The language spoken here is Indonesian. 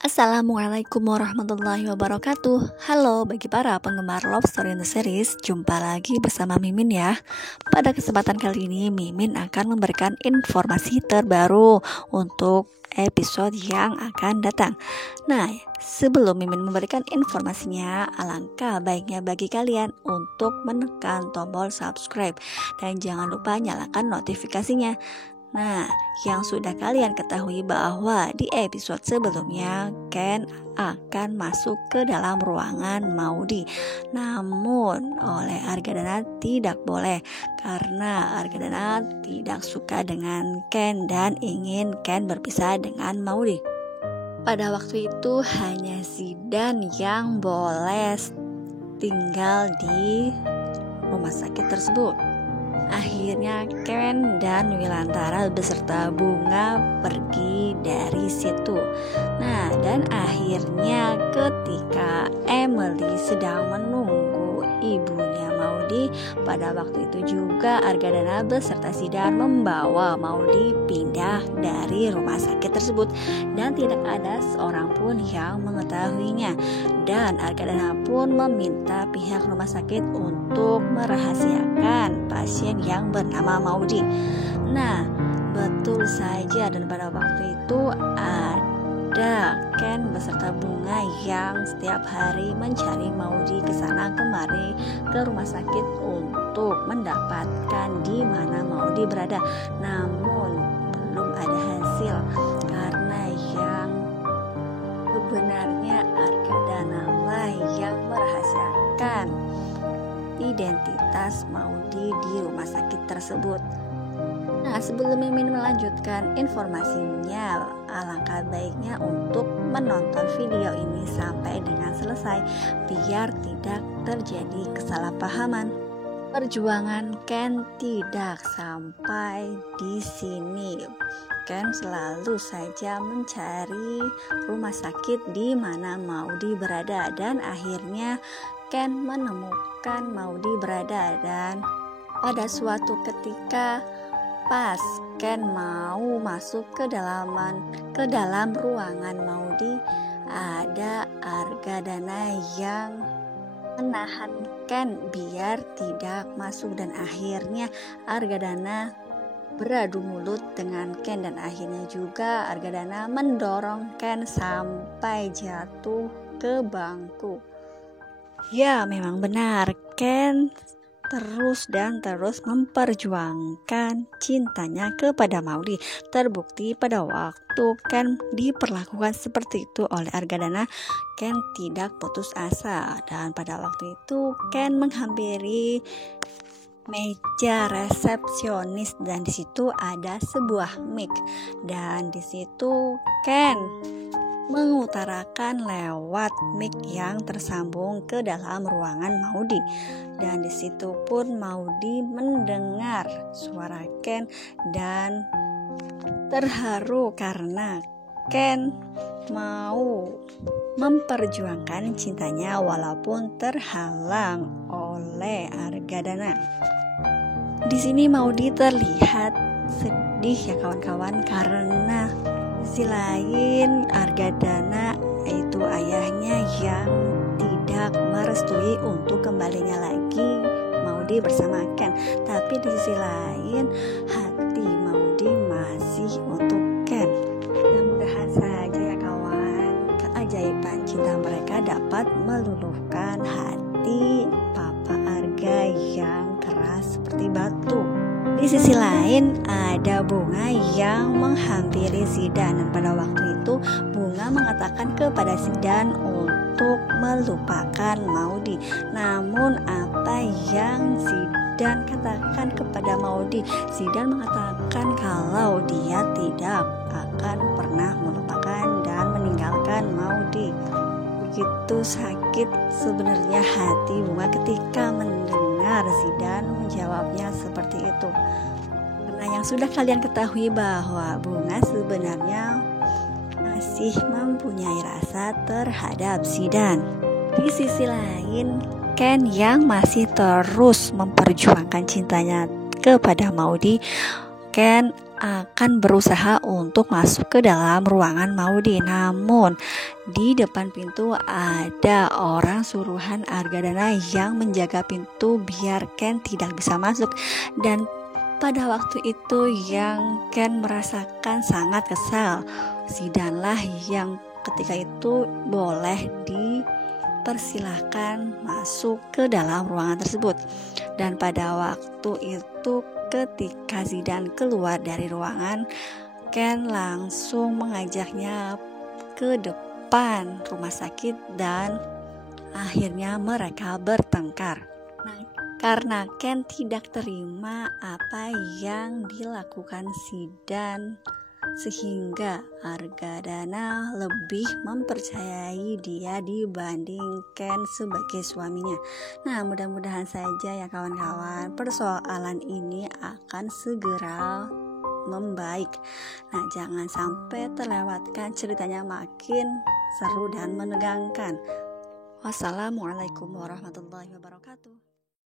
Assalamualaikum warahmatullahi wabarakatuh. Halo bagi para penggemar Love Story in the Series, jumpa lagi bersama Mimin ya. Pada kesempatan kali ini Mimin akan memberikan informasi terbaru untuk episode yang akan datang. Nah, sebelum Mimin memberikan informasinya, alangkah baiknya bagi kalian untuk menekan tombol subscribe dan jangan lupa nyalakan notifikasinya. Nah, yang sudah kalian ketahui bahwa di episode sebelumnya Ken akan masuk ke dalam ruangan Maudie. Namun oleh Argadana tidak boleh karena Argadana tidak suka dengan Ken dan ingin Ken berpisah dengan Maudie. Pada waktu itu hanya Zidan yang boleh tinggal di rumah sakit tersebut. Akhirnya Ken dan Wilantara beserta Bunga pergi dari situ. Nah, dan akhirnya ketika Emily sedang menunggu ibunya Maudie, pada waktu itu juga Argadana beserta Zidan membawa Maudie pindah dari rumah sakit tersebut dan tidak ada seorang pun yang mengetahuinya. Dan Argadana pun meminta pihak rumah sakit untuk merahasiakan pasien yang bernama Maudie. Nah, betul saja, dan pada waktu itu ada Ken beserta Bunga yang setiap hari mencari Maudie ke sana kemari ke rumah sakit untuk mendapatkan di mana Maudie berada. Namun belum ada hasil karena yang sebenarnya Argadana lah yang merahasiakan identitas Maudie di rumah sakit tersebut. Nah, sebelum Mimin melanjutkan informasinya, alangkah baiknya untuk menonton video ini sampai dengan selesai biar tidak terjadi kesalahpahaman. Perjuangan Ken tidak sampai di sini. Ken selalu saja mencari rumah sakit di mana Maudie berada dan akhirnya Ken menemukan Maudie berada. Dan pada suatu ketika pas Ken mau masuk ke dalam ruangan Maudie, ada Argadana yang menahan Ken biar tidak masuk dan akhirnya Argadana beradu mulut dengan Ken dan akhirnya juga Argadana mendorong Ken sampai jatuh ke bangku. Ya, memang benar, Ken terus memperjuangkan cintanya kepada Maudie. Terbukti pada waktu Ken diperlakukan seperti itu oleh Argadana, Ken tidak putus asa. Dan pada waktu itu Ken menghampiri meja resepsionis dan di situ ada sebuah mic dan di situ Ken mengutarakan lewat mic yang tersambung ke dalam ruangan Maudie. Dan di situ pun Maudie mendengar suara Ken dan terharu karena Ken mau memperjuangkan cintanya walaupun terhalang oleh Argadana. Di sini Maudie terlihat sedih ya kawan-kawan, karena sisi lain Argadana yaitu ayahnya yang tidak merestui untuk kembalinya lagi Maudie bersama Ken. Tapi di sisi lain hati Maudie masih untuk Ken. Mudah-mudahan saja ya kawan, keajaiban cinta mereka dapat meluluhkan hati Papa Arga yang keras seperti batu. Di sisi lain ada Bunga yang menghampiri Zidan dan pada waktu itu Bunga mengatakan kepada Zidan untuk melupakan Maudie. Namun apa yang Zidan katakan kepada Maudie? Zidan mengatakan kalau dia tidak akan pernah melupakan dan meninggalkan Maudie. Begitu sakit sebenarnya hati Bunga ketika mendengar Zidan menjawabnya seperti itu. Karena yang sudah kalian ketahui bahwa Bunga sebenarnya masih mempunyai rasa terhadap Zidan. Di sisi lain, Ken yang masih terus memperjuangkan cintanya kepada Maudie, Ken akan berusaha untuk masuk ke dalam ruangan Maudie. Namun Di depan pintu ada orang suruhan Argadana yang menjaga pintu biar Ken tidak bisa masuk. Dan pada waktu itu yang Ken merasakan sangat kesal. Zidanlah yang ketika itu boleh dipersilahkan masuk ke dalam ruangan tersebut. Dan pada waktu itu ketika Zidane keluar dari ruangan, Ken langsung mengajaknya ke depan rumah sakit dan akhirnya mereka bertengkar. Karena Ken tidak terima apa yang dilakukan Zidane, sehingga Argadana lebih mempercayai dia dibanding Ken sebagai suaminya. Nah, mudah-mudahan saja ya kawan-kawan, persoalan ini akan segera membaik. Nah, jangan sampai terlewatkan, ceritanya makin seru dan menegangkan. Wassalamualaikum warahmatullahi wabarakatuh.